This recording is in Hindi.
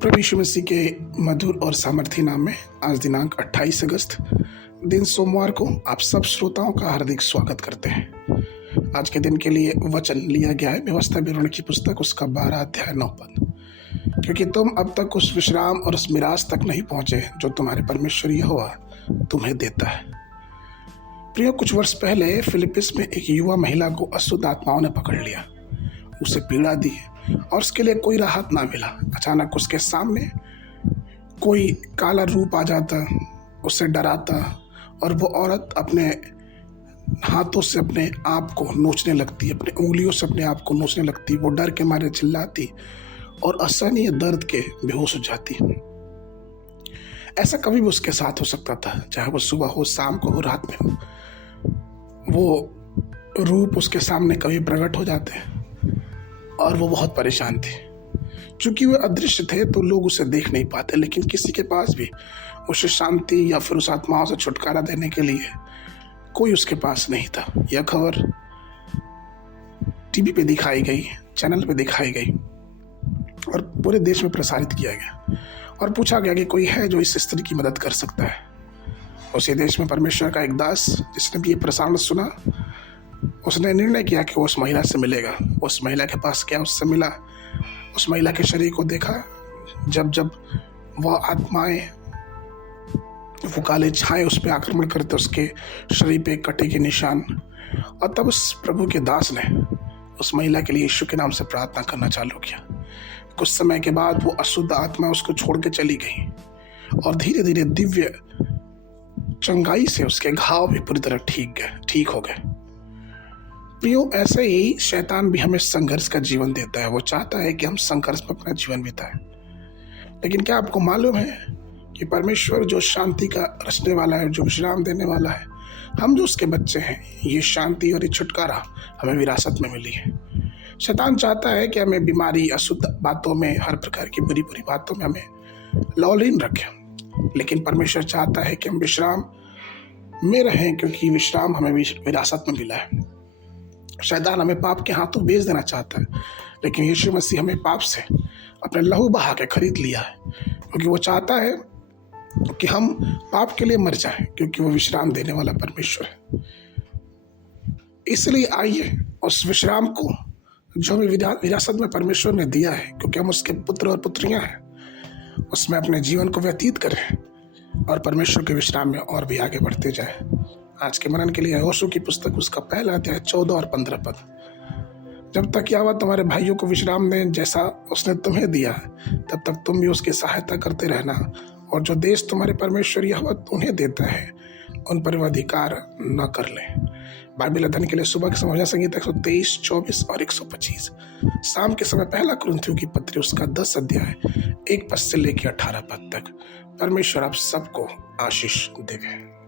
प्रभु यीशु मसीह के मधुर और सामर्थी नाम में आज दिनांक 28 अगस्त दिन सोमवार को आप सब श्रोताओं का हार्दिक स्वागत करते हैं। आज के दिन के लिए वचन लिया गया है व्यवस्था विवरण की पुस्तक उसका 12 अध्याय 9 पद। क्योंकि तुम अब तक उस विश्राम और उस मिराज तक नहीं पहुंचे जो तुम्हारे परमेश्वर यहोवा तुम्हें देता है। प्रियो, कुछ वर्ष पहले फिलिपिस में एक युवा महिला को अशुद्ध आत्माओं ने पकड़ लिया, उसे पीड़ा दी और उसके लिए कोई राहत ना मिला। अचानक उसके सामने कोई काला रूप आ जाता, उसे डराता और वो औरत अपने हाथों से अपने आप को नोचने लगती, अपने उंगलियों से अपने आप को नोचने लगती। वो डर के मारे चिल्लाती और असहनीय दर्द के बेहोश हो जाती। ऐसा कभी भी उसके साथ हो सकता था, चाहे वो सुबह हो, शाम को हो, रात में हो। वो रूप उसके सामने कभी प्रकट हो जाते और वो बहुत परेशान थी। चूंकि वे अदृश्य थे तो लोग उसे देख नहीं पाते, लेकिन किसी के पास भी उसे शांति या फिर उस आत्माओं से छुटकारा देने के लिए कोई उसके पास नहीं था। यह खबर टीवी पे दिखाई गई, चैनल पे दिखाई गई और पूरे देश में प्रसारित किया गया और पूछा गया कि कोई है जो इस स्त्री की मदद कर सकता है। उसी देश में परमेश्वर का एक दास, जिसने भी ये प्रसारण सुना, उसने निर्णय किया कि वो उस महिला से मिलेगा। उस महिला के पास गया, उससे मिला, उस महिला के शरीर को देखा। जब जब वह आत्माएं, वो काले छाए उस पर आक्रमण करते, उसके शरीर पे कटे के निशान, और तब उस प्रभु के दास ने उस महिला के लिए यीशु के नाम से प्रार्थना करना चालू किया। कुछ समय के बाद वो अशुद्ध आत्मा उसको छोड़ के चली गई और धीरे धीरे दिव्य चंगाई से उसके घाव भी पूरी तरह ठीक हो गए। प्रियो, ऐसे ही शैतान भी हमें संघर्ष का जीवन देता है। वो चाहता है कि हम संघर्ष में अपना जीवन बिताएं। लेकिन क्या आपको मालूम है कि परमेश्वर जो शांति का रचने वाला है, जो विश्राम देने वाला है, हम जो उसके बच्चे हैं, ये शांति और ये छुटकारा हमें विरासत में मिली है। शैतान चाहता है कि हमें बीमारी, अशुद्ध बातों में, हर प्रकार की बुरी बुरी बातों में हमें लौलीन रखें, लेकिन परमेश्वर चाहता है कि हम विश्राम में रहें, क्योंकि विश्राम हमें विरासत में मिला है। शैतान हमें पाप के हाथों बेच देना चाहता है, लेकिन यीशु मसीह हमें पाप से अपने लहू बहा के खरीद लिया है, क्योंकि वो चाहता है कि हम पाप के लिए मर जाएं, क्योंकि वो विश्राम देने वाला परमेश्वर है। इसलिए आइए उस विश्राम को जो हमें विरासत में परमेश्वर ने दिया है, क्योंकि हम उसके पुत्र और पुत्रियां हैं, उसमें अपने जीवन को व्यतीत करें और परमेश्वर के विश्राम में और भी आगे बढ़ते जाएं। आज के मनन के लिए होशू की पुस्तक उसका पहला अध्याय 14 और 15 पद। जब तक यहोवा तुम्हारे भाइयों को विश्राम दें जैसा उसने तुम्हें दिया, तब तक तुम भी उसकी सहायता करते रहना, और जो देश तुम्हारे परमेश्वर यहोवा तुम्हें देता है उन पर वह अधिकार न कर लें। बाइबल अध्ययन के लिए सुबह के समय संगीत 123, 24 और 125। शाम के समय पहला कुरिन्थियों की पत्री उसका 10 अध्याय 1 पद से लेकर 18 पद तक। परमेश्वर आप सबको आशीष देवे।